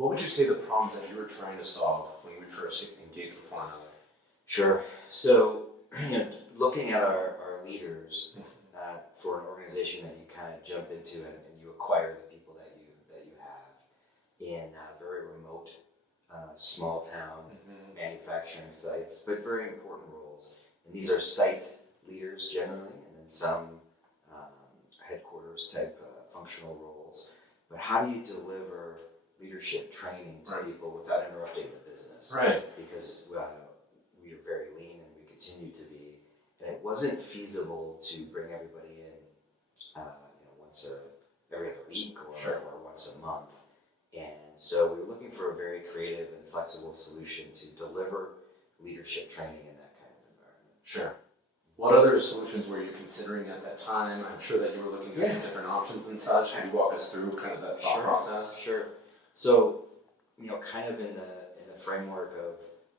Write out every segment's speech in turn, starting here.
What would you say the problems that you were trying to solve when we first engaged with one another? Sure. So, looking at our leaders for an organization that you kind of jump into and you acquire the people that you have in very remote, small town manufacturing sites, but very important roles. And these are site leaders generally, and then some headquarters type functional roles. But how do you deliver leadership training to people without interrupting the business? Right. Because we are very lean and we continue to be, and it wasn't feasible to bring everybody in, every other week or once a month. And so we were looking for a very creative and flexible solution to deliver leadership training in that kind of environment. Sure. What other solutions were you considering at that time? I'm sure that you were looking at some different options and such. Can you walk us through kind of that thought process? Sure. So, kind of in the framework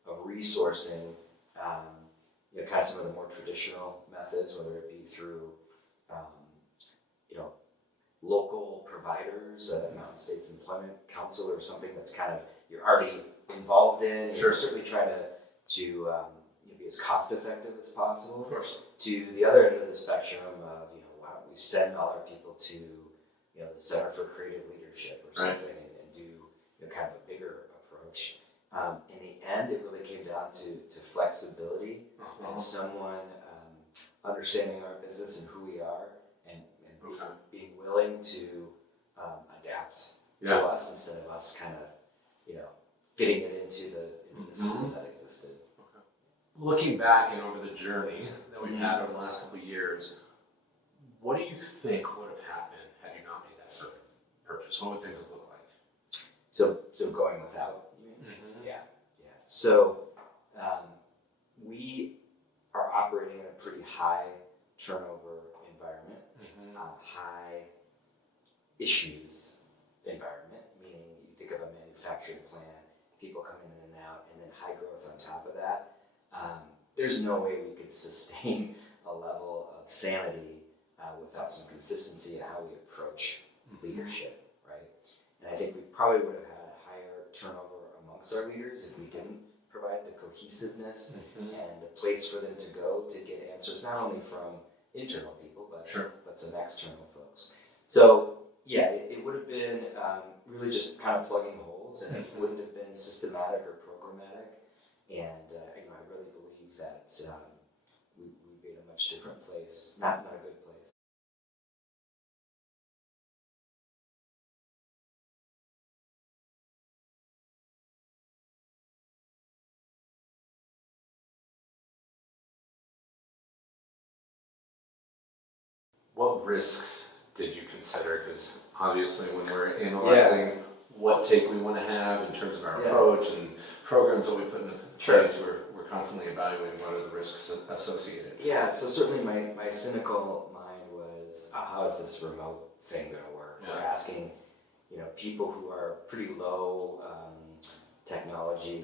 of resourcing, kind of some of the more traditional methods, whether it be through, local providers, Mountain States Employment Council, or something that's kind of you're already involved in. Sure. Certainly try to be as cost effective as possible. Of course. To the other end of the spectrum of why don't we send all our people to the Center for Creative Leadership or something, and do kind of a bigger approach. In the end, it really came down to flexibility and someone understanding our business and who we are, and being willing to adapt to us instead of us kind of fitting it into the system that existed. Okay. Looking back and over the journey that we've had over the last couple of years, what do you think would have happened had you not made that purchase? What would things have looked like? So going without, you mean? Yeah. So we are operating in a pretty high turnover environment, high issues environment, meaning you think of a manufacturing plant, people coming in and out, and then high growth on top of that. There's no way we could sustain a level of sanity without some consistency in how we approach leadership, right? And I think we probably would have had a higher turnover amongst our leaders if we didn't provide the cohesiveness and the place for them to go to get answers, not only from internal people, but some external folks. So it would have been really just kind of plugging holes, and it wouldn't have been systematic or programmatic. And I really believe that we'd be in a much different place, not a good place. What risks did you consider? Because obviously when we're analyzing what take we want to have in terms of our approach and programs that we put into place, we're constantly evaluating what are the risks associated. Yeah, so certainly my cynical mind was, how is this remote thing going to work? We're asking, people who are pretty low technology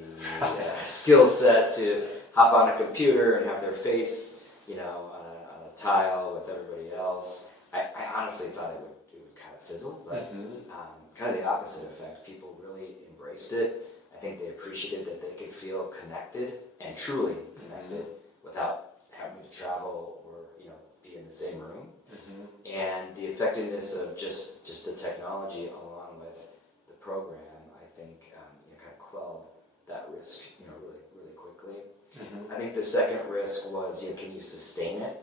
skill set to hop on a computer and have their face, on a tile with everybody else. I honestly thought it would kind of fizzle, but kind of the opposite effect. People really embraced it. I think they appreciated that they could feel connected and truly connected without having to travel or be in the same room. And the effectiveness of just the technology along with the program, I think, kind of quelled that risk, really quickly. I think the second risk was, can you sustain it?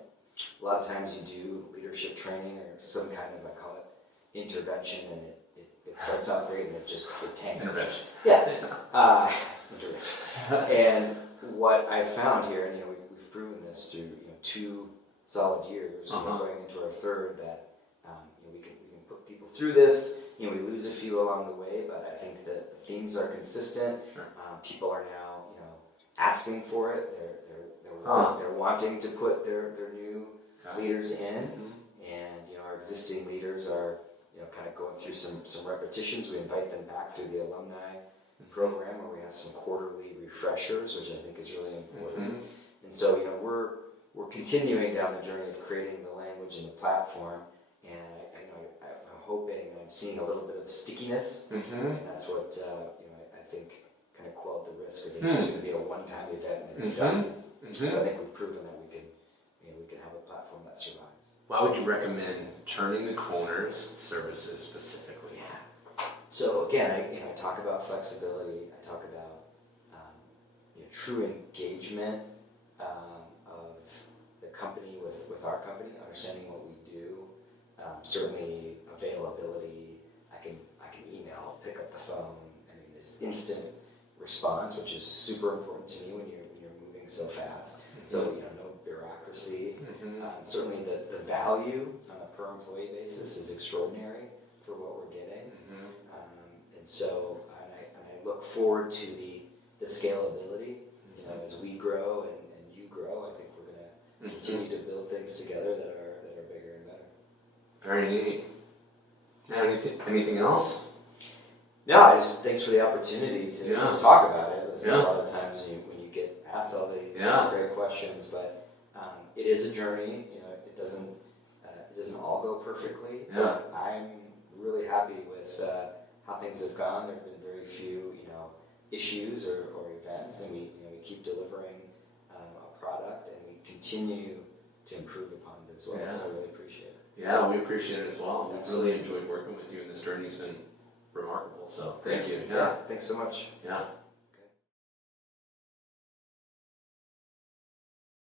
A lot of times you do leadership training or some kind of, I call it intervention, and it starts out great and it tanks. Intervention. Intervention. And what I found here, and we've proven this through 2 solid years, going into our third, that we can put people through this. We lose a few along the way, but I think that the themes are consistent. People are now asking for it. They're wanting to put their new leaders in, and our existing leaders are kind of going through some repetitions. We invite them back through the alumni program, where we have some quarterly refreshers, which I think is really important. And so we're continuing down the journey of creating the language and the platform, and I'm hoping, I'm seeing a little bit of stickiness, and that's what I think kind of quelled the risk of it's just going to be a one-time event and it's done. So I think we've proven that we can have a platform that survives. Why would you recommend turning the corners services specifically? Yeah. So again, I talk about flexibility. I talk about true engagement of the company with our company, understanding what we do. Certainly availability. I can email, pick up the phone. I mean, there's instant response, which is super important to me when you're moving so fast. So no bureaucracy. Certainly the value on a per employee basis is extraordinary for what we're getting. And so I look forward to the scalability. As we grow and you grow, I think we're going to continue to build things together that are bigger and better. Very neat. Anything else? No, thanks for the opportunity to talk about it. There's a lot of times when you get asked all these great questions, but it is a journey. It doesn't all go perfectly. Yeah. But I'm really happy with how things have gone. There have been very few issues or events, and we keep delivering a product, and we continue to improve upon it as well. Yeah. So I really appreciate it. Yeah, we appreciate it as well. We've Absolutely. really enjoyed working with you, and this journey's been remarkable. So thank you. Yeah, thanks so much. Yeah.